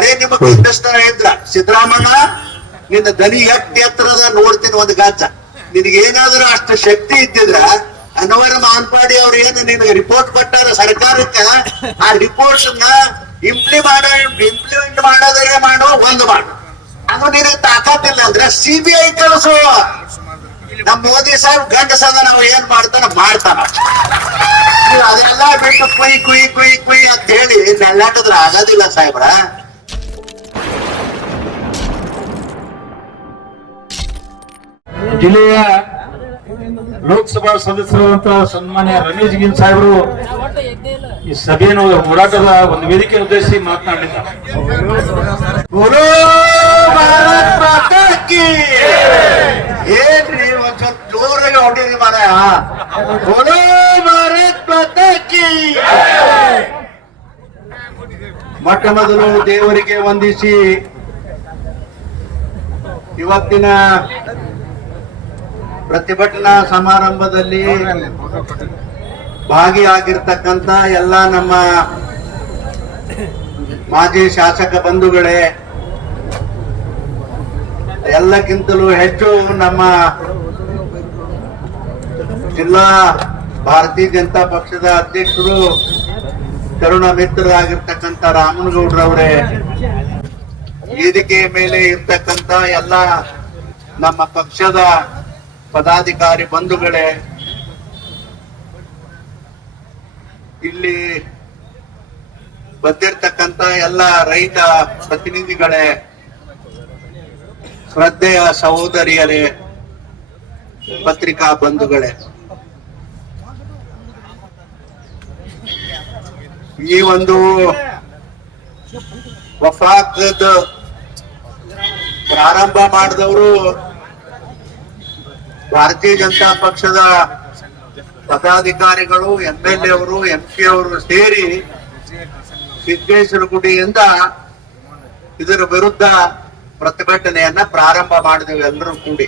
ಖರೆ ನಿಮಗ್ ಇಂಡಸ್ಟ್ರ ಇದ್ರ ಸಿದ್ದರಾಮಣ್ಣ ನಿನ್ನ ದನಿ ಎತ್ತರದ ನೋಡ್ತೀನಿ ಒಂದು ಗಾಜ. ನಿನಗೇನಾದ್ರೂ ಅಷ್ಟು ಶಕ್ತಿ ಇದ್ದಿದ್ರ ಅನ್ವರ್ ಮಾನ್ಪಾಡಿ ಅವ್ರು ಏನು ನಿನಗೆ ರಿಪೋರ್ಟ್ ಕೊಟ್ಟಾರ ಸರ್ಕಾರಕ್ಕೆ, ಆ ರಿಪೋರ್ಟ್ ಇಂಪ್ಲಿಮೆಂಟ್ ಮಾಡೋದ್ರೆ ಮಾಡೋ ಬಂದ್ ಮಾಡು. ಅದು ನಿನಗೆ ತಾಕತ್ತಿಲ್ಲ ಅಂದ್ರೆ CBI ಕಳಿಸು. ನಮ್ ಮೋದಿ ಸಾಹೇಬ್ ಗಂಡಸದ ನಾವು ಏನ್ ಮಾಡ್ತಾನ ಅದೆಲ್ಲ ಬಿಟ್ಟು ಕುಯ್ ಕುಯ್ ಕುಯ್ ಕುಯ್ ಅಂತ ಹೇಳಿ ನೆಲ್ಲಾಟದ್ರ ಆಗೋದಿಲ್ಲ ಸಾಹೇಬ್ರ. ಜಿಲ್ಲೆಯ ಲೋಕಸಭಾ ಸದಸ್ಯರಾದಂತಹ ಸನ್ಮಾನ್ಯ ರಮೇಶ್ ಗಿನ್ ಸಾಹೇಬರು ಈ ಸಭೆಯನ್ನು ಹೋರಾಟದ ಒಂದು ವೇದಿಕೆ ಉದ್ದೇಶಿಸಿ ಮಾತನಾಡಿದ್ದಾರೆ. ಏನ್ರಿ ಒಂದ್ ಸ್ವಲ್ಪ ಜೋರಾಗಿ ಹೊಡಿರಿ ಮಾರಾಯ. ಮೊಟ್ಟ ಮೊದಲು ದೇವರಿಗೆ ವಂದಿಸಿ ಇವತ್ತಿನ ಪ್ರತಿಭಟನಾ ಸಮಾರಂಭದಲ್ಲಿ ಭಾಗಿಯಾಗಿರ್ತಕ್ಕಂಥ ಎಲ್ಲ ನಮ್ಮ ಮಾಜಿ ಶಾಸಕ ಬಂಧುಗಳೇ, ಎಲ್ಲಕ್ಕಿಂತಲೂ ಹೆಚ್ಚು ನಮ್ಮ ಜಿಲ್ಲಾ ಭಾರತೀಯ ಜನತಾ ಪಕ್ಷದ ಅಧ್ಯಕ್ಷರು ತರುಣ ಮಿತ್ರರಾಗಿರ್ತಕ್ಕಂಥ ರಾಮನಗೌಡ್ರವರೇ, ವೇದಿಕೆಯ ಮೇಲೆ ಇರ್ತಕ್ಕಂಥ ಎಲ್ಲ ನಮ್ಮ ಪಕ್ಷದ ಪದಾಧಿಕಾರಿ ಬಂಧುಗಳೇ, ಇಲ್ಲಿ ಬಂದಿರ್ತಕ್ಕಂಥ ಎಲ್ಲ ರೈತ ಪ್ರತಿನಿಧಿಗಳೇ, ಶ್ರದ್ಧೆಯ ಸಹೋದರಿಯರೇ, ಪತ್ರಿಕಾ ಬಂಧುಗಳೇ, ಈ ಒಂದು ವಫಾಕದ ಪ್ರಾರಂಭ ಮಾಡಿದವರು ಭಾರತೀಯ ಜನತಾ ಪಕ್ಷದ ಪದಾಧಿಕಾರಿಗಳು, MLA ಅವರು, MP ಅವರು ಸೇರಿ ಸಿದ್ದೇಶ್ವರ ಗುಡಿಯಿಂದ ಇದರ ವಿರುದ್ಧ ಪ್ರತಿಭಟನೆಯನ್ನ ಪ್ರಾರಂಭ ಮಾಡಿದೆವು ಎಲ್ಲರೂ ಕೂಡಿ.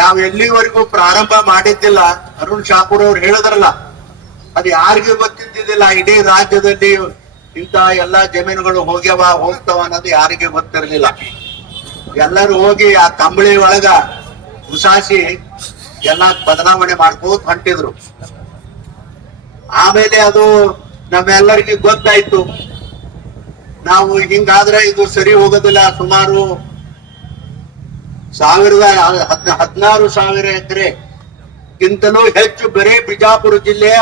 ನಾವು ಎಲ್ಲಿವರೆಗೂ ಪ್ರಾರಂಭ ಮಾಡಿದ್ದಿಲ್ಲ. ಅರುಣ್ ಶಾಪೂರ್ ಅವ್ರು ಹೇಳಿದ್ರಲ್ಲ, ಅದು ಯಾರಿಗೂ ಗೊತ್ತಿದ್ದಿಲ್ಲ. ಇಡೀ ರಾಜ್ಯದಲ್ಲಿ ಇಂತ ಎಲ್ಲಾ ಜಮೀನುಗಳು ಹೋಗ್ತಾವ ಅನ್ನೋದು ಯಾರಿಗೆ ಗೊತ್ತಿರಲಿಲ್ಲ. ಎಲ್ಲರೂ ಹೋಗಿ ಆ ಕಂಬಳಿ ಒಳಗ ಉಸಾಸಿ ಎಲ್ಲ ಬದಲಾವಣೆ ಮಾಡ್ಕೋತ ಹೊಂಟಿದ್ರು. ಆಮೇಲೆ ಅದು ನಮ್ಮೆಲ್ಲರಿಗೂ ಗೊತ್ತಾಯ್ತು, ನಾವು ಹಿಂಗಾದ್ರೆ ಇದು ಸರಿ ಹೋಗೋದಿಲ್ಲ. ಸುಮಾರು 16,000 ಎಕರೆಗಿಂತಲೂ ಹೆಚ್ಚು ಬರೀ ಬಿಜಾಪುರ ಜಿಲ್ಲೆಯ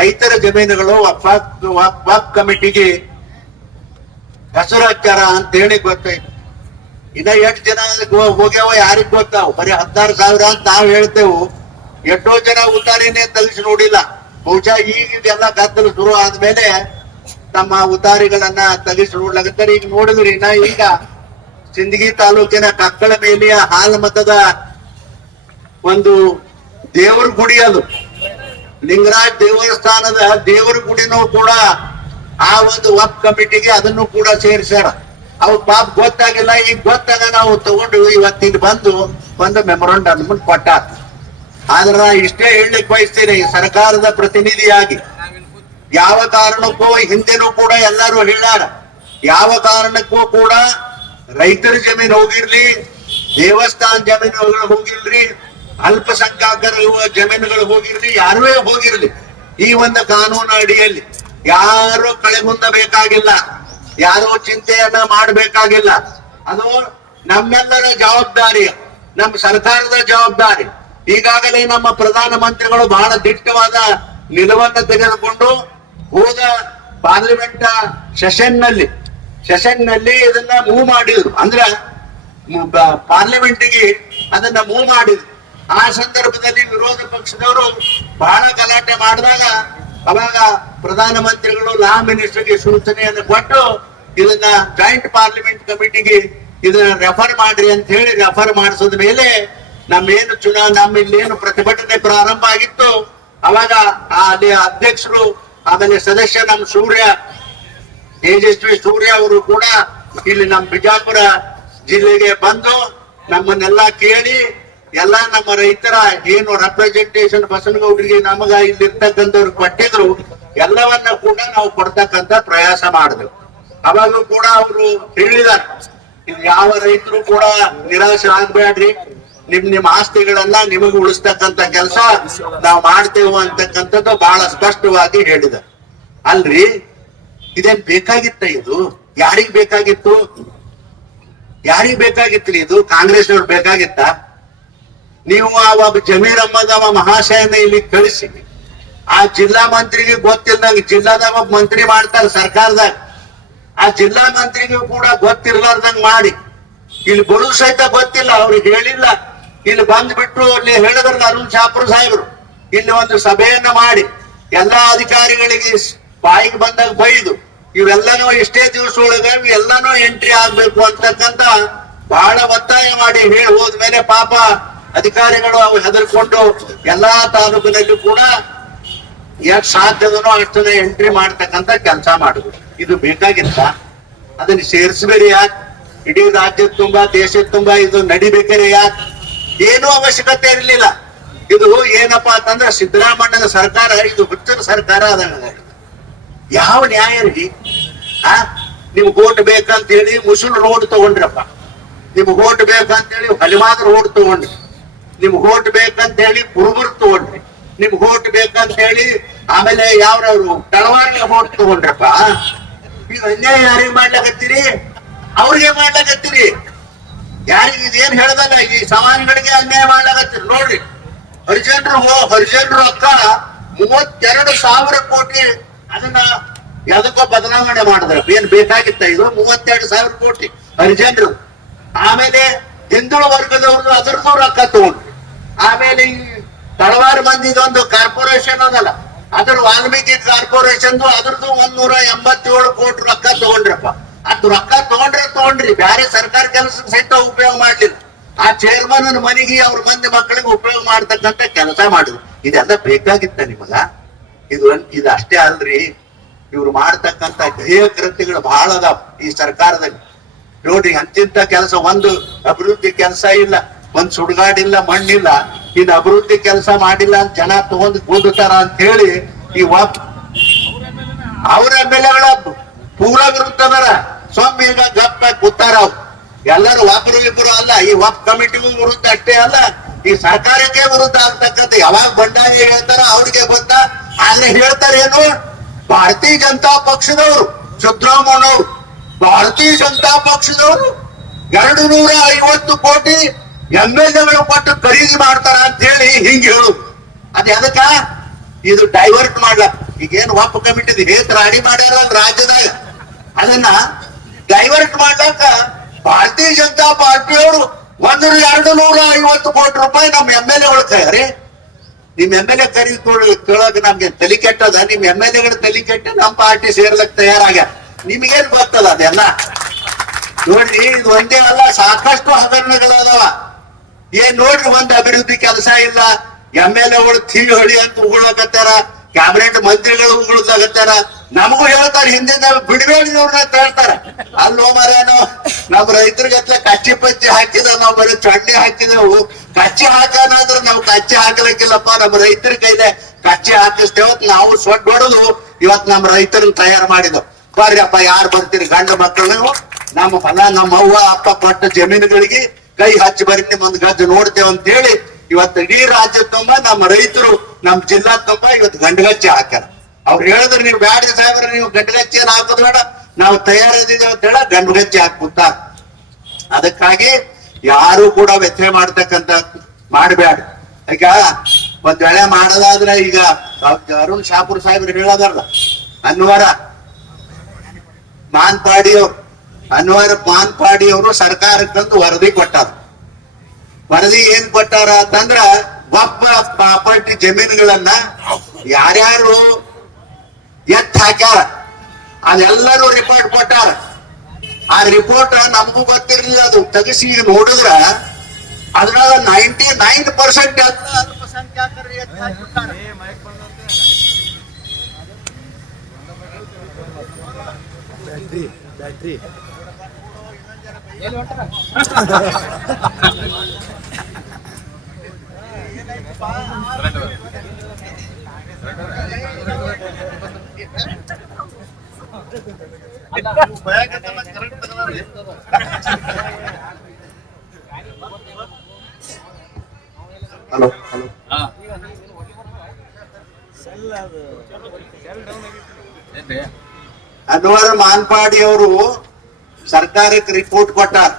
ರೈತರ ಜಮೀನುಗಳು ವಕ್ಫ್ ಕಮಿಟಿಗೆ ಹೆಸರು ಹಚ್ಚಾರ ಅಂತ ಹೇಳಿ ಗೊತ್ತಾಯ್ತು. ಇನ್ನ ಎಷ್ಟು ಜನ ಹೋಗ್ಯಾವ ಯಾರಿಗ್ ಗೊತ್ತಾವ್? ಬರೀ 16,000 ಅಂತ ನಾವ್ ಹೇಳ್ತೇವು. ಎಷ್ಟೋ ಜನ ಉತ್ತಾರಿನೇ ತೆಗಿಸಿ ನೋಡಿಲ್ಲ. ಬಹುಶಃ ಈಗ ಇದೆಲ್ಲ ಗದ್ದಲು ಶುರು ಆದ್ಮೇಲೆ ತಮ್ಮ ಉತ್ತಾರಿಗಳನ್ನ ತೆಗಿಸಿ ನೋಡ್ಲಾಗತ್ತಾರೆ. ಈಗ ನೋಡಿದ್ರಿ, ನಾ ಈಗ ಸಿಂದಗಿ ತಾಲೂಕಿನ ಕಕ್ಕಳ ಮೇಲಿಯ ಹಾಲಮತದ ಒಂದು ದೇವರ ಗುಡಿ, ಅದು ಲಿಂಗರಾಜ್ ದೇವಸ್ಥಾನದ ದೇವರ ಗುಡಿನೂ ಕೂಡ ಆ ಒಂದು ವಕ್ಫ್ ಕಮಿಟಿಗೆ ಅದನ್ನು ಕೂಡ ಸೇರಿಸ್ಯಾರ. ಅವ್ ಪಾಪ ಗೊತ್ತಾಗಿಲ್ಲ. ಈಗ ಗೊತ್ತಾಗ ನಾವು ತಗೊಂಡು ಇವತ್ತಿನ ಬಂದು ಒಂದು ಮೆಮೊರಂಡಮ್ ಕೊಟ್ಟಾರ. ಆದ್ರ ನಾ ಇಷ್ಟೇ ಹೇಳಲಿಕ್ಕೆ ಬಯಸ್ತೇನೆ, ಸರ್ಕಾರದ ಪ್ರತಿನಿಧಿಯಾಗಿ ಯಾವ ಕಾರಣಕ್ಕೂ ಹಿಂದೆನೂ ಕೂಡ ಎಲ್ಲರೂ ಹೇಳಾರ, ಯಾವ ಕಾರಣಕ್ಕೂ ಕೂಡ ರೈತರ ಜಮೀನು ಹೋಗಿರ್ಲಿ, ದೇವಸ್ಥಾನ ಜಮೀನುಗಳು ಹೋಗಿರ್ಲಿ, ಅಲ್ಪಸಂಖ್ಯಾತರ ಜಮೀನುಗಳು ಹೋಗಿರ್ಲಿ, ಯಾರುವೇ ಹೋಗಿರ್ಲಿ, ಈ ಒಂದು ಕಾನೂನು ಅಡಿಯಲ್ಲಿ ಯಾರು ಕಳೆಗುಂದಬೇಕಾಗಿಲ್ಲ, ಯಾರು ಚಿಂತೆಯನ್ನ ಮಾಡಬೇಕಾಗಿಲ್ಲ. ಅದು ನಮ್ಮೆಲ್ಲರ ಜವಾಬ್ದಾರಿ, ನಮ್ಮ ಸರ್ಕಾರದ ಜವಾಬ್ದಾರಿ. ಈಗಾಗಲೇ ನಮ್ಮ ಪ್ರಧಾನ ಮಂತ್ರಿಗಳು ಬಹಳ ದಿಟ್ಟವಾದ ನಿಲುವನ್ನು ತೆಗೆದುಕೊಂಡು ಹೋದ ಪಾರ್ಲಿಮೆಂಟ್ ಸೆಷನ್ ನಲ್ಲಿ ಇದನ್ನ ಮೂವ್ ಮಾಡಿದ್ರು. ಅಂದ್ರೆ ಪಾರ್ಲಿಮೆಂಟ್ಗೆ ಅದನ್ನ ಮೂವ್ ಮಾಡಿದ್ರು. ಆ ಸಂದರ್ಭದಲ್ಲಿ ವಿರೋಧ ಪಕ್ಷದವರು ಬಹಳ ಗಲಾಟೆ ಮಾಡಿದಾಗ ಅವಾಗ ಪ್ರಧಾನ ಮಂತ್ರಿಗಳು ಲಾ ಮಿನಿಸ್ಟರ್ಗೆ ಸೂಚನೆಯನ್ನು ಕೊಟ್ಟು ಇದನ್ನ ಜಾಯಿಂಟ್ ಪಾರ್ಲಿಮೆಂಟ್ ಕಮಿಟಿಗೆ ಇದನ್ನ ರೆಫರ್ ಮಾಡ್ರಿ ಅಂತ ಹೇಳಿ ರೆಫರ್ ಮಾಡಿಸಿದ ಮೇಲೆ ನಮ್ಮಿಲ್ಲೇನು ಪ್ರತಿಭಟನೆ ಪ್ರಾರಂಭ ಆಗಿತ್ತು, ಅವಾಗ ಅಲ್ಲಿ ಅಧ್ಯಕ್ಷರು ಆಮೇಲೆ ಸದಸ್ಯ ನಮ್ಮ ತೇಜಸ್ವಿ ಸೂರ್ಯ ಅವರು ಕೂಡ ಇಲ್ಲಿ ನಮ್ಮ ಬಿಜಾಪುರ ಜಿಲ್ಲೆಗೆ ಬಂದು ನಮ್ಮನ್ನೆಲ್ಲ ಕೇಳಿ ಎಲ್ಲ ನಮ್ಮ ರೈತರ ಏನು ರೆಪ್ರೆಸೆಂಟೇಷನ್ ಬಸನಗೌಡರಿಗೆ ನಮಗ ಇಲ್ಲಿ ಇರ್ತಕ್ಕಂಥವ್ರು ಕೊಟ್ಟಿದ್ರು, ಎಲ್ಲವನ್ನ ಕೂಡ ನಾವು ಕೊಡ್ತಕ್ಕಂತ ಪ್ರಯಾಸ ಮಾಡಿದೆವು. ಅವಾಗೂ ಕೂಡ ಅವರು ಹೇಳಿದಾರೆ, ಇದು ಯಾವ ರೈತರು ಕೂಡ ನಿರಾಶೆ ಆಗ್ಬೇಡ್ರಿ, ನಿಮ್ ಆಸ್ತಿಗಳನ್ನ ನಿಮಗೆ ಉಳಿಸ್ತಕ್ಕಂತ ಕೆಲಸ ನಾವು ಮಾಡ್ತೇವೆ ಅಂತಕ್ಕಂಥದ್ದು ಬಹಳ ಸ್ಪಷ್ಟವಾಗಿ ಹೇಳಿದ. ಅಲ್ರಿ, ಇದೇನ್ ಬೇಕಾಗಿತ್ತ? ಇದು ಯಾರಿಗ್ ಬೇಕಾಗಿತ್ತು? ಯಾರಿಗ್ ಬೇಕಾಗಿತ್ರಿ? ಇದು ಕಾಂಗ್ರೆಸ್ನವ್ರು ಬೇಕಾಗಿತ್ತ? ನೀವು ಅವ ಜಮೀರ್ ಅಹ್ಮದ್ ಅವ ಮಹಾಶಯನ ಇಲ್ಲಿ ಕಳಿಸಿ, ಆ ಜಿಲ್ಲಾ ಮಂತ್ರಿಗೆ ಗೊತ್ತಿಲ್ಲದಂಗ ಜಿಲ್ಲಾದಾಗ ಒಬ್ಬ ಮಂತ್ರಿ ಮಾಡ್ತಾರೆ ಸರ್ಕಾರದಾಗ, ಆ ಜಿಲ್ಲಾ ಮಂತ್ರಿಗೂ ಕೂಡ ಗೊತ್ತಿರ್ಲಾರ್ದಂಗ್ ಮಾಡಿ, ಇಲ್ಲಿ ಬರು ಸಹಿತ ಗೊತ್ತಿಲ್ಲ, ಅವ್ರಿಗೆ ಹೇಳಿಲ್ಲ, ಇಲ್ಲಿ ಬಂದ್ಬಿಟ್ರು ಅಲ್ಲಿ ಹೇಳಿದ್ರ ಅರುಣ್ ಶಾಪುರ್ ಸಾಹೇಬ್ರು ಇಲ್ಲಿ ಒಂದು ಸಭೆಯನ್ನ ಮಾಡಿ ಎಲ್ಲಾ ಅಧಿಕಾರಿಗಳಿಗೆ ಬಾಯಿಗೆ ಬಂದಾಗ ಬೈದು ಇವೆಲ್ಲನೂ ಇಷ್ಟೇ ದಿವಸ ಒಳಗ ಎಲ್ಲಾನು ಎಂಟ್ರಿ ಆಗ್ಬೇಕು ಅಂತಕ್ಕಂತ ಬಹಳ ಒತ್ತಾಯ ಮಾಡಿ ಹೇಳಿ ಹೋದ್ಮೇಲೆ ಪಾಪ ಅಧಿಕಾರಿಗಳು ಅವು ಹೆದರ್ಕೊಂಡು ಎಲ್ಲಾ ತಾಲೂಕಿನಲ್ಲಿ ಕೂಡ ಎಷ್ಟು ಸಾಧ್ಯದನೋ ಅಷ್ಟನ್ನ ಎಂಟ್ರಿ ಮಾಡ್ತಕ್ಕಂತ ಕೆಲಸ ಮಾಡಿದ್ರು. ಇದು ಬೇಕಾಗಿತ್ತ? ಅದನ್ನ ಸೇರಿಸಬೇಡಿ ಯಾಕೆ? ಇಡೀ ರಾಜ್ಯದ ತುಂಬಾ ದೇಶದ ತುಂಬಾ ಇದು ನಡಿಬೇಕಾರೆ ಯಾಕೆ? ಏನೂ ಅವಶ್ಯಕತೆ ಇರಲಿಲ್ಲ. ಇದು ಏನಪ್ಪಾ ಅಂತಂದ್ರೆ ಸಿದ್ದರಾಮಣ್ಣನ ಸರ್ಕಾರ ಇದು ಹುಚ್ಚನ ಸರ್ಕಾರ ಅದಂಗ. ಯಾವ ನ್ಯಾಯ ರೀ? ನಿಮ್ಗೆ ಓಟ್ ಬೇಕಂತ ಹೇಳಿ ಮುಸುಲ್ ರೋಡ್ ತಗೊಂಡ್ರಪ್ಪ, ನಿಮ್ಗೆ ಓಟ್ ಬೇಕಂತ ಹೇಳಿ ಹಲಿಮಾದ್ ರೋಡ್ ತಗೊಂಡ್ರಿ, ನಿಮ್ಗೆ ಓಟ್ ಬೇಕಂತ ಹೇಳಿ ಕುರುಬರ್ ತಗೊಂಡ್ರಿ, ನಿಮ್ಗೆ ಓಟ್ ಬೇಕಂತ ಹೇಳಿ ಆಮೇಲೆ ಯಾವ್ರವ್ರು ತಳವಾರ ಓಟ್ ತಗೊಂಡ್ರಪ್ಪ. ಈಗ ಅನ್ಯಾಯ ಯಾರಿಗೆ ಮಾಡ್ಲಾಕತ್ತೀರಿ? ಅವ್ರಿಗೆ ಮಾಡ್ಲಾಕತ್ತೀರಿ. ಯಾರಿಗೆ ಇದೇನ್ ಹೇಳ್ದಲ್ಲ, ಈ ಸಮಾಜಗಳಿಗೆ ಅನ್ಯಾಯ ಮಾಡ್ಲಾಕತ್ತೀರಿ. ನೋಡ್ರಿ, ಹರಿಜನರು ಅಕ್ಕ 32,000 ಕೋಟಿ ಅದನ್ನ ಯಾವ್ದಕ್ಕೋ ಬದಲಾವಣೆ ಮಾಡಿದ್ರ. ಏನ್ ಬೇಕಾಗಿತ್ತ ಇದು? 32,000 ಕೋಟಿ ಹರಿಜನರು. ಆಮೇಲೆ ಹಿಂದುಳು ವರ್ಗದವ್ರದ್ದು ಅದ್ರದ್ದು ರೊಕ್ಕ ತಗೊಂಡ್ರಿ. ಆಮೇಲೆ ಈ ತಳವಾರ ಮಂದಿದೊಂದು ಕಾರ್ಪೊರೇಷನ್ ಅದಲ್ಲ, ಅದ್ರ ವಾಲ್ಮೀಕಿ ಕಾರ್ಪೊರೇಷನ್ ಅದ್ರದ್ದು 187 ಕೋಟಿ ರೊಕ್ಕ ತಗೊಂಡ್ರಪ್ಪ. ಅದು ರೊಕ್ಕ ತಗೊಂಡ್ರಿ, ಬ್ಯಾರೆ ಸರ್ಕಾರ ಕೆಲಸ ಸಹಿತ ಉಪಯೋಗ ಮಾಡ್ಲಿಲ್ಲ. ಆ ಚೇರ್ಮನ್ ಮನೆಗೆ ಅವ್ರ ಮಂದಿ ಮಕ್ಕಳಿಗೆ ಉಪಯೋಗ ಮಾಡ್ತಕ್ಕಂತ ಕೆಲಸ ಮಾಡಿದ್ರು. ಇದೆಲ್ಲ ಬೇಕಾಗಿತ್ತ ನಿಮಗ? ಇದು ಅಷ್ಟೇ ಅಲ್ರಿ, ಇವ್ರು ಮಾಡ್ತಕ್ಕಂತ ಧ್ಯೇಯ ಕೃತ್ಯಗಳು ಬಹಳ ಅದಾವ ಈ ಸರ್ಕಾರದಲ್ಲಿ. ನೋಡ್ರಿ, ಅಂತಿಂತ ಕೆಲಸ, ಒಂದು ಅಭಿವೃದ್ಧಿ ಕೆಲಸ ಇಲ್ಲ, ಒಂದ್ ಸುಡ್ಗಾಡಿಲ್ಲ, ಮಣ್ಣಿಲ್ಲ, ಇನ್ ಅಭಿವೃದ್ಧಿ ಕೆಲಸ ಮಾಡಿಲ್ಲ ಅಂತ ಜನ ತಗೊಂಡ್ ಕೂದುತ್ತಾರ ಅಂತ ಹೇಳಿ ಈ ಅವ್ರ ಎಮ್ಮೆಲೆಗಳ ಪೂರಾ ವಿರುದ್ಧ ಅದಾರ. ಸ್ವಾಮಿ ಈಗ ಗಪ್ಪ ಕೂತಾರ. ಅವ್ರು ಎಲ್ಲರೂ ಒಬ್ರು ಅಲ್ಲ, ಈ ಕಮಿಟಿಗೂ ವಿರುದ್ಧ ಅಷ್ಟೇ ಅಲ್ಲ, ಈ ಸರ್ಕಾರಕ್ಕೆ ವಿರುದ್ಧ ಆಗ್ತಕ್ಕಂಥ ಯಾವಾಗ ಬಂಡಾಯ ಹೇಳ್ತಾರ ಅವ್ರಿಗೆ ಗೊತ್ತಾ. ಆದ್ರೆ ಹೇಳ್ತಾರೇನು? ಭಾರತೀಯ ಜನತಾ ಪಕ್ಷದವರು, ಸಿದ್ದರಾಮಯ್ಯನವರು ಭಾರತೀಯ ಜನತಾ ಪಕ್ಷದವರು 250 ಕೋಟಿ MLA ಕೊಟ್ಟು ಖರೀದಿ ಮಾಡ್ತಾರ ಅಂತ ಹೇಳಿ ಹಿಂಗ್ ಹೇಳು. ಅದ್ ಎದಕ್ಕ? ಇದು ಡೈವರ್ಟ್ ಮಾಡ್ಲಕ್. ಈಗೇನು ಕಮಿಟಿ ಹೇತ್ ರಾಡಿ ಮಾಡ್ಯಾರ ರಾಜ್ಯದಾಗ, ಅದನ್ನ ಡೈವರ್ಟ್ ಮಾಡ್ಲಕ್ಕ ಭಾರತೀಯ ಜನತಾ ಪಾರ್ಟಿಯವರು 250 ಕೋಟಿ ರೂಪಾಯಿ ನಮ್ಮ MLA ಕೈಯಾರಿ. ನಿಮ್ MLA ಕೇಳೋಕೆ ನಮ್ಗೆ ತಲೆ ಕೆಟ್ಟದ? ನಿಮ್ MLA ತಲೆ ಕೆಟ್ಟ ನಮ್ಮ ಪಾರ್ಟಿ ಸೇರ್ಲಕ್ ತಯಾರಾಗ್ಯಾರ. ನಿಮ್ಗೇನ್ ಗೊತ್ತದ ಅದೆಲ್ಲ? ನೋಡ್ರಿ, ಇದು ಒಂದೇ ಅಲ್ಲ, ಸಾಕಷ್ಟು ಹಗರಣಗಳದಾವ. ಏನ್ ನೋಡ್ರಿ, ಒಂದ್ ಅಭಿವೃದ್ಧಿ ಕೆಲಸ ಇಲ್ಲ. MLA ಹೊಳಿ ಅಂತ ಉಗುಳಕತ್ತಾರ, ಕ್ಯಾಬಿನೆಟ್ ಮಂತ್ರಿಗಳು ಉಗುಳದಾಗತ್ತಾರ. ನಮಗೂ ಹೇಳ್ತಾರ, ಹಿಂದಿನ ಬಿಡಬೇಡಿದವ್ರನ್ನ ಹೇಳ್ತಾರ. ಅಲ್ಲೋ ಮರೇನು, ನಮ್ ರೈತರಿಗತ್ತ ಕಚ್ಚಿ ಪಚ್ಚಿ ಹಾಕಿದ, ನಾವ್ ಬರೀ ಚಣ್ಣೆ ಹಾಕಿದೆವು. ಕಚ್ಚಿ ಹಾಕನಾದ್ರ ನಾವು ಕಚ್ಚಿ ಹಾಕಲಿಕ್ಕಿಲ್ಲಪ್ಪ, ನಮ್ಮ ರೈತರ ಕೈಲೆ ಕಚ್ಚಿ ಹಾಕಿಸ್ತೇವತ್ ನಾವು ಸೊಡ್ಡು ಹೊಡೆದು ಇವತ್ ನಮ್ಮ ರೈತರನ್ನ ತಯಾರು ಮಾಡಿದೆವು. ಬರ್ರಿಯಪ್ಪ, ಯಾರು ಬರ್ತೀರಿ ಗಂಡು ಮಕ್ಕಳು ನೀವು, ನಮ್ಮ ಫಲ ನಮ್ಮ ಅವ್ವ ಅಪ್ಪ ಕೊಟ್ಟ ಜಮೀನುಗಳಿಗೆ ಕೈ ಹಚ್ಚಿ ಬರ್ರಿ, ನಿಮ್ಮೊಂದು ಗದ್ದು ನೋಡ್ತೇವೆ ಅಂತ ಹೇಳಿ ಇವತ್ತು ಇಡೀ ರಾಜ್ಯ ತುಂಬಾ ನಮ್ಮ ರೈತರು, ನಮ್ಮ ಜಿಲ್ಲಾ ತುಂಬಾ ಇವತ್ತು ಗಂಡುಗಚ್ಚಿ ಹಾಕ್ಯಾರ. ಅವ್ರು ಹೇಳಿದ್ರೆ, ನೀವು ಬ್ಯಾಡ್ರಿ ಸಾಹೇಬ್ರೆ, ನೀವು ಗಂಡುಗಚ್ಚಿ ಏನ್ ಹಾಕೋದ್ ಬೇಡ, ನಾವು ತಯಾರಿದ್ದೀವಿ ಅಂತ ಹೇಳ ಗಂಡುಗಚ್ಚಿ ಹಾಕ್ಬಿಟ್ಟ. ಅದಕ್ಕಾಗಿ ಯಾರು ಕೂಡ ವ್ಯಥೆ ಮಾಡ್ತಕ್ಕಂತ ಮಾಡ್ಬೇಡ. ಈಗ ಒಂದ್ ವೇಳೆ ಮಾಡೋದಾದ್ರೆ, ಈಗ ಅರುಣ್ ಶಾಪುರ್ ಸಾಹೇಬ್ರು ಹೇಳೋದಾರಲ್ಲ, ಅನ್ವರ ಮಾನ್ಪಾಡಿ ಅವರು ಸರ್ಕಾರಕ್ಕಂತೂ ವರದಿ ಕೊಟ್ಟಾರ. ವರದಿ ಏನ್ ಕೊಟ್ಟಾರ ಅಂತಂದ್ರ, ಒಬ್ಬ ಪ್ರಾಪರ್ಟಿ ಜಮೀನುಗಳನ್ನ ಯಾರ್ಯಾರು ಎತ್ ಹಾಕ್ಯಾರ ಅದೆಲ್ಲರೂ ರಿಪೋರ್ಟ್ ಕೊಟ್ಟಾರ. ಆ ರಿಪೋರ್ಟ್ ನಮಗೂ ಗೊತ್ತಿರ್ಲಿಲ್ಲ. ಅದು ತೆಗಿಸಿ ನೋಡಿದ್ರ ಅದ್ರಾಗ 99% ಅಲ್ಪಸಂಖ್ಯಾತರು ಎತ್ ಹಾಕಿರ್ತಾರೆ. ಬ್ಯಾಟ್ರಿ ಹಲೋ ಹಲೋ ಅನ್ವರ್ ಮಾನ್ಪಾಡಿ ಅವರು ಸರ್ಕಾರಕ್ಕೆ ರಿಪೋರ್ಟ್ ಕೊಟ್ಟಾರ.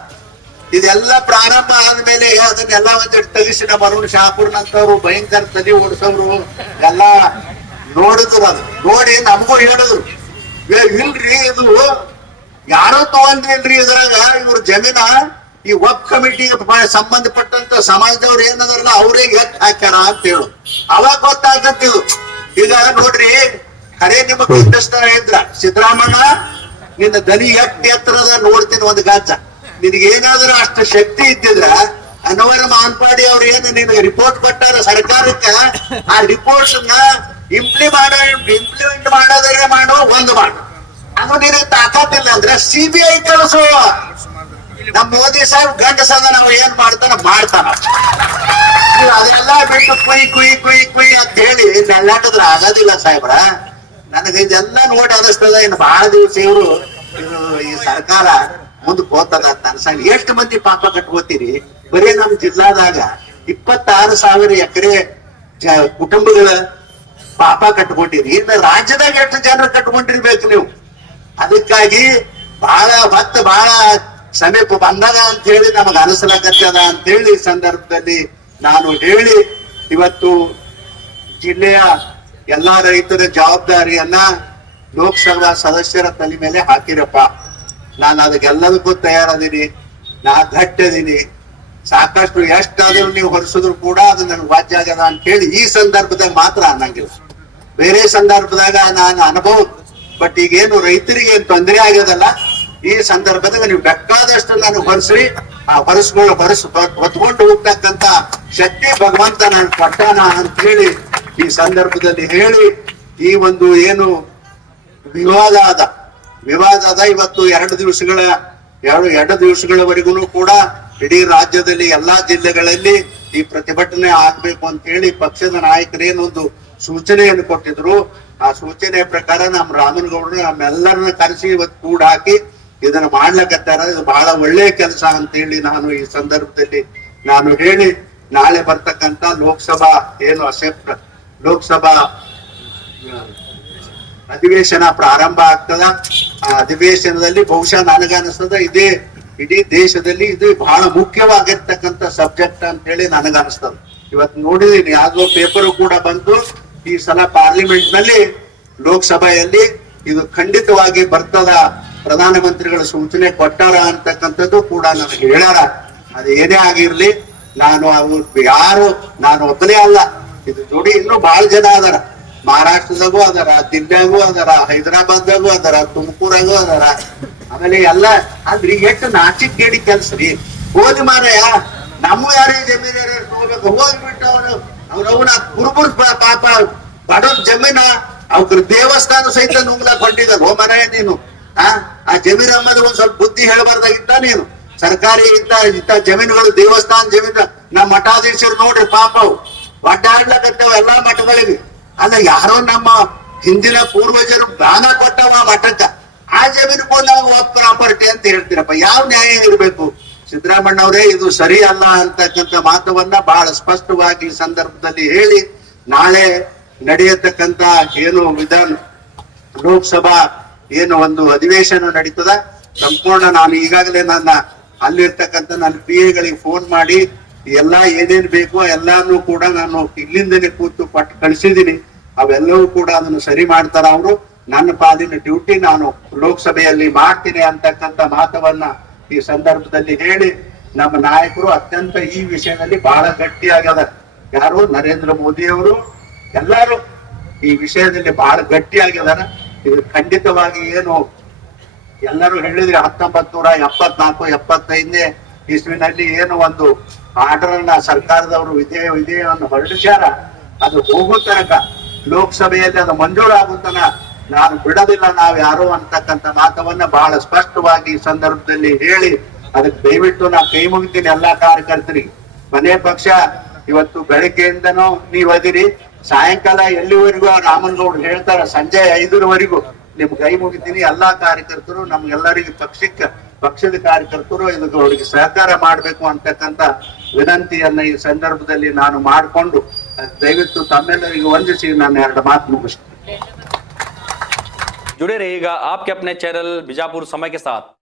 ಇದೆಲ್ಲ ಪ್ರಾರಂಭ ಆದ್ಮೇಲೆ ಅದನ್ನೆಲ್ಲ ಒಂದಿಟ್ಟು ತೆಗಿಸಿ ನಮ್ಮ ಅರುಣ್ ಶಾಪುರ್ ನಂತವ್ರು ಭಯಂಕರ ತಲೆ ಓಡಿಸೋರು ಎಲ್ಲ ನೋಡಿದ್ರು. ಅದು ನೋಡಿ ನಮಗೂ ಹೇಳಿದ್ರು, ಇಲ್ರಿ ಇದು ಯಾರೋ ತಗೊಂಡ್ರಿಲ್ರಿ, ಇದ್ರಾಗ ಇವ್ರ ಜಮೀನ ಈ ವಕ್ ಕಮಿಟಿಗೆ ಸಂಬಂಧಪಟ್ಟಂತ ಸಮಾಜದವ್ರು ಏನದಾರಲ್ಲ ಅವರೇ ಎತ್ ಹಾಕ್ಯಾರ ಅಂತ ಹೇಳು. ಅವಾಗ ಗೊತ್ತಾಗ್ತಿದ್ದು. ಈಗ ನೋಡ್ರಿ, ಖರೆ ನಿಮಗ್ ಇಂಡಸ್ಟ್ರ ಇದ್ರ ಸಿದ್ದರಾಮಣ್ಣ ನಿನ್ನ ದನಿ ಎತ್ತರದ ನೋಡ್ತೀನಿ ಒಂದು ಗಾಜ. ನಿನಗೇನಾದ್ರೂ ಅಷ್ಟು ಶಕ್ತಿ ಇದ್ದಿದ್ರ ಅನ್ವರ್ ಮಾನ್ಪಾಡಿ ಅವ್ರು ಏನು ನಿನಗೆ ರಿಪೋರ್ಟ್ ಕೊಟ್ಟಾರ ಸರ್ಕಾರಕ್ಕೆ, ಆ ರಿಪೋರ್ಟ್ಸ್ ಇಂಪ್ಲಿಮೆಂಟ್ ಮಾಡೋದ್ರೆ ಮಾಡೋ ಒಂದು ಮಾಡು. ಅದು ನಿನಗೆ ತಾಕತ್ತಿಲ್ಲ ಅಂದ್ರೆ CBI ಕಳಿಸು. ನಮ್ ಮೋದಿ ಸಾಹೇಬ್ ಗಂಡಸದ ನಾವು ಏನ್ ಮಾಡ್ತಾನ. ಅದೆಲ್ಲ ಬಿಟ್ಟು ಕುಯ್ ಕುಯ್ ಕುಯ್ ಕುಯ್ ಅಂತ ಹೇಳಿ ನೆಲ್ಲಾಟದ್ರ ಆಗೋದಿಲ್ಲ ಸಾಹೇಬ್ರ. ನನಗೆ ಇದೆಲ್ಲ ನೋಡಿ ಅನಿಸ್ತದ, ಇನ್ನು ಬಹಳ ದಿವಸ ಇವರು ಈ ಸರ್ಕಾರ ಮುಂದಕ್ಕೆ ಹೋಗ್ತದ ಅಂತ ಅನ್ಸಂಗ. ಎಷ್ಟು ಮಂದಿ ಪಾಪ ಕಟ್ಕೋತೀರಿ? ಬರೀ ನಮ್ ಜಿಲ್ಲಾದಾಗ 26,000 ಎಕರೆ ಕುಟುಂಬಗಳ ಪಾಪ ಕಟ್ಕೊಂಡಿರಿ. ಇನ್ನು ರಾಜ್ಯದಾಗ ಎಷ್ಟು ಜನರು ಕಟ್ಕೊಂಡಿರ್ಬೇಕು ನೀವು? ಅದಕ್ಕಾಗಿ ಬಹಳ ಸಮೀಪ ಬಂದಾಗ ಅಂತ ಹೇಳಿ ನಮಗ ಅನಿಸ್ಲಾಗತ್ತದ ಅಂತ ಹೇಳಿ ಈ ಸಂದರ್ಭದಲ್ಲಿ ನಾನು ಹೇಳಿ, ಇವತ್ತು ಜಿಲ್ಲೆಯ ಎಲ್ಲಾ ರೈತರ ಜವಾಬ್ದಾರಿಯನ್ನ ಲೋಕಸಭಾ ಸದಸ್ಯರ ತಲೆ ಮೇಲೆ ಹಾಕಿರಪ್ಪ. ನಾನು ಅದಕ್ಕೆಲ್ಲದಕ್ಕೂ ತಯಾರದೀನಿ, ನಾ ಗಟ್ಟಿದೀನಿ. ಸಾಕಷ್ಟು ಎಷ್ಟಾದ್ರೂ ನೀವು ಹೊರಿಸಿದ್ರು ಕೂಡ ಅದು ನನಗೆ ವಾಜ್ಯ ಆಗ್ಯದ ಅಂತ ಹೇಳಿ ಈ ಸಂದರ್ಭದಾಗ ಮಾತ್ರ ಅನ್ನಂಗಿಲ್ಲ. ಬೇರೆ ಸಂದರ್ಭದಾಗ ನಾನು ಅನುಭವ, ಬಟ್ ಈಗೇನು ರೈತರಿಗೆ ಏನ್ ತೊಂದರೆ ಆಗ್ಯದಲ್ಲ, ಈ ಸಂದರ್ಭದಾಗ ನೀವು ಬೇಕಾದಷ್ಟು ನಾನು ಹೊರಿಸ್ರಿ, ಆ ಹೊತ್ಕೊಂಡು ಹೋಗ್ತಕ್ಕಂತ ಶಕ್ತಿ ಭಗವಂತ ನಾನು ಕೊಟ್ಟಾನ ಅಂತ ಹೇಳಿ ಈ ಸಂದರ್ಭದಲ್ಲಿ ಹೇಳಿ, ಈ ಒಂದು ಏನು ವಿವಾದ ಅದ ಇವತ್ತು 2 ದಿವಸಗಳವರೆಗೂ ಕೂಡ ಇಡೀ ರಾಜ್ಯದಲ್ಲಿ ಎಲ್ಲಾ ಜಿಲ್ಲೆಗಳಲ್ಲಿ ಈ ಪ್ರತಿಭಟನೆ ಆಗ್ಬೇಕು ಅಂತ ಹೇಳಿ ಪಕ್ಷದ ನಾಯಕರೇನೊಂದು ಸೂಚನೆಯನ್ನು ಕೊಟ್ಟಿದ್ರು. ಆ ಸೂಚನೆ ಪ್ರಕಾರ ನಮ್ಮ ರಾಮನಗೌಡರು ನಮ್ಮೆಲ್ಲರನ್ನ ಕರೆಸಿ ಇವತ್ತು ಕೂಡ ಹಾಕಿ ಇದನ್ನ ಮಾಡ್ಲಕತ್ತಾರ. ಇದು ಬಹಳ ಒಳ್ಳೆಯ ಕೆಲಸ ಅಂತ ಹೇಳಿ ನಾನು ಈ ಸಂದರ್ಭದಲ್ಲಿ ನಾನು ಹೇಳಿ, ನಾಳೆ ಬರ್ತಕ್ಕಂತ ಲೋಕಸಭಾ ಅಧಿವೇಶನ ಪ್ರಾರಂಭ ಆಗ್ತದ. ಆ ಅಧಿವೇಶನದಲ್ಲಿ ಬಹುಶಃ ನನಗನ್ನಿಸ್ತದ ಇಡೀ ದೇಶದಲ್ಲಿ ಇದು ಬಹಳ ಮುಖ್ಯವಾಗಿರ್ತಕ್ಕಂಥ ಸಬ್ಜೆಕ್ಟ್ ಅಂತ ಹೇಳಿ ನನಗನ್ನಿಸ್ತದ. ಇವತ್ತು ನೋಡಿದೀನಿ, ಯಾವ್ದೋ ಪೇಪರು ಕೂಡ ಬಂತು, ಈ ಸಲ ಪಾರ್ಲಿಮೆಂಟ್ ನಲ್ಲಿ ಲೋಕಸಭೆಯಲ್ಲಿ ಇದು ಖಂಡಿತವಾಗಿ ಬರ್ತದ, ಪ್ರಧಾನಮಂತ್ರಿಗಳ ಸೂಚನೆ ಕೊಟ್ಟಾರ ಅಂತಕ್ಕಂಥದ್ದು ಕೂಡ ನನಗೆ ಹೇಳ್ಯಾರ. ಅದು ಏನೇ ಆಗಿರ್ಲಿ, ನಾನು ಒಬ್ಬನೇ ಅಲ್ಲ, ಇದು ಜೋಡಿ ಇನ್ನೂ ಬಹಳ ಜನ ಅದಾರ. ಮಹಾರಾಷ್ಟ್ರದಾಗೂ ಅದರ, ದಿಲ್ಲಿಯಾಗೂ ಅದರ, ಹೈದರಾಬಾದ್ದಾಗೂ ಅದರ, ತುಮಕೂರಾಗೂ ಅದರ. ಆಮೇಲೆ ಎಲ್ಲ ಅಂದ್ರೆ ಎಷ್ಟು ನಾಚಿಕ್ ಕೇಳಿ ಕೆಲ್ಸ್ರಿ. ಹೋಗಿ ಮಾರಾಯ, ನಮ್ಮ ಯಾರೇ ಜಮೀನ್ ಯಾರು ಹೋಗ್ಬೇಕು, ಹೋಗ್ಬಿಟ್ಟು ಅವ್ರವನ ಕುರುಬುರ್ ಪಾಪ ಬಡವ್ರ ಜಮೀನ ಅವ್ರ ದೇವಸ್ಥಾನ ಸಹಿತ ನುಂಗ್ಲಾಕ್ ಹೊಂಟಿದ. ಹೋ ಮಾರಾಯ ನೀನು, ಆ ಜಮೀನ್ ಅಮ್ಮದ ಒಂದ್ ಸ್ವಲ್ಪ ಬುದ್ಧಿ ಹೇಳ್ಬಾರ್ದಾಗಿತ್ತ ನೀನು. ಸರ್ಕಾರಿ ಇಂತ ಜಮೀನುಗಳು, ದೇವಸ್ಥಾನ ಜಮೀನ್, ನಮ್ಮ ಮಠಾಧೀಶರು ನೋಡ್ರಿ ಪಾಪ ಅವು ಒಡ್ಡಾಡ್ಲಕತ್ತೇವ ಎಲ್ಲಾ ಮಠಗಳಿಗೆ. ಅಲ್ಲ, ಯಾರೋ ನಮ್ಮ ಹಿಂದಿನ ಪೂರ್ವಜರು ದಾನ ಕೊಟ್ಟವ ಮಠಕ್ಕ, ಆ ಜಮೀನಿಗೂ ನಾವು ಪ್ರಾಪರ್ಟಿ ಅಂತ ಹೇಳ್ತೀರಪ್ಪ. ಯಾವ ನ್ಯಾಯ ಇರ್ಬೇಕು? ಸಿದ್ದರಾಮಣ್ಣ ಅವರೇ, ಇದು ಸರಿ ಅಲ್ಲ ಅಂತಕ್ಕಂಥ ಮಾತವನ್ನ ಬಹಳ ಸ್ಪಷ್ಟವಾಗಿ ಈ ಸಂದರ್ಭದಲ್ಲಿ ಹೇಳಿ, ನಾಳೆ ನಡೆಯತಕ್ಕಂತ ಏನು ಲೋಕಸಭಾ ಏನು ಒಂದು ಅಧಿವೇಶನ ನಡೀತದ, ಸಂಪೂರ್ಣ ನಾನು ಈಗಾಗಲೇ ಅಲ್ಲಿರ್ತಕ್ಕಂಥ ನನ್ನ PA ಫೋನ್ ಮಾಡಿ ಎಲ್ಲಾ ಏನೇನ್ ಬೇಕು ಎಲ್ಲಾನು ಕೂಡ ನಾನು ಇಲ್ಲಿಂದನೇ ಕೂತು ಪಟ್ಟು ಕಳಿಸಿದೀನಿ. ಅವೆಲ್ಲವೂ ಕೂಡ ಅದನ್ನು ಸರಿ ಮಾಡ್ತಾರ ಅವರು. ನನ್ನ ಪಾಲಿನ ಡ್ಯೂಟಿ ನಾನು ಲೋಕಸಭೆಯಲ್ಲಿ ಮಾಡ್ತೀನಿ ಅಂತಕ್ಕಂಥ ಮಾತವನ್ನ ಈ ಸಂದರ್ಭದಲ್ಲಿ ಹೇಳಿ, ನಮ್ಮ ನಾಯಕರು ಅತ್ಯಂತ ಈ ವಿಷಯದಲ್ಲಿ ಬಹಳ ಗಟ್ಟಿಯಾಗ್ಯದ. ಯಾರು? ನರೇಂದ್ರ ಮೋದಿ ಅವರು ಎಲ್ಲಾರು ಈ ವಿಷಯದಲ್ಲಿ ಬಹಳ ಗಟ್ಟಿಯಾಗಿದಾರ. ಇದು ಖಂಡಿತವಾಗಿ ಏನು ಎಲ್ಲರೂ ಹೇಳಿದ್ರೆ 1974-75ನೇ ಇಸ್ವಿನಲ್ಲಿ ಏನು ಒಂದು ಆರ್ಡರ್ ಅನ್ನ ಸರ್ಕಾರದವರು ವಿಧೇಯವನ್ನು ಹೊರಡಿಸ್ಯಾರ, ಅದು ಹೋಗೋ ತನಕ ಲೋಕಸಭೆಯಲ್ಲಿ ಅದು ಮಂಜೂರಾಗುತ್ತನ ನಾನು ಬಿಡೋದಿಲ್ಲ ನಾವು ಯಾರು ಅಂತಕ್ಕಂಥ ಮಾತವನ್ನ ಬಹಳ ಸ್ಪಷ್ಟವಾಗಿ ಈ ಸಂದರ್ಭದಲ್ಲಿ ಹೇಳಿ, ಅದಕ್ಕೆ ದಯವಿಟ್ಟು ನಾ ಕೈ ಮುಗಿತೀನಿ ಎಲ್ಲಾ ಕಾರ್ಯಕರ್ತರಿಗೆ. ಮನೆ ಪಕ್ಷ ಇವತ್ತು ಬೆಳಗ್ಗೆಯಿಂದನೂ ನೀವ್ ಅದಿರಿ, ಸಾಯಂಕಾಲ ಎಲ್ಲಿವರೆಗೂ ರಾಮನಗೌಡ್ರು ಹೇಳ್ತಾರ ಸಂಜೆ 5ರವರೆಗೂ ನಿಮ್ ಕೈ ಮುಗಿತೀನಿ. ಎಲ್ಲಾ ಕಾರ್ಯಕರ್ತರು ನಮ್ಗೆಲ್ಲರಿಗೆ ಪಕ್ಷದ ಕಾರ್ಯಕರ್ತರು ಇದಕ್ಕೆ ಅವರಿಗೆ ಸಹಕಾರ ಮಾಡಬೇಕು ಅಂತಕ್ಕಂತ ವಿನಂತಿಯನ್ನ ಈ ಸಂದರ್ಭದಲ್ಲಿ ನಾನು ಮಾಡಿಕೊಂಡು ದಯವಿಟ್ಟು ತಮ್ಮೆಲ್ಲರಿಗೂ ವಂದಿಸಿ ನಾನು 2 ಮಾತು ಮುಗಿಸ್ತೀನಿ. जुड़े रहिएगा आपके अपने चैनल बीजापुर समय के साथ।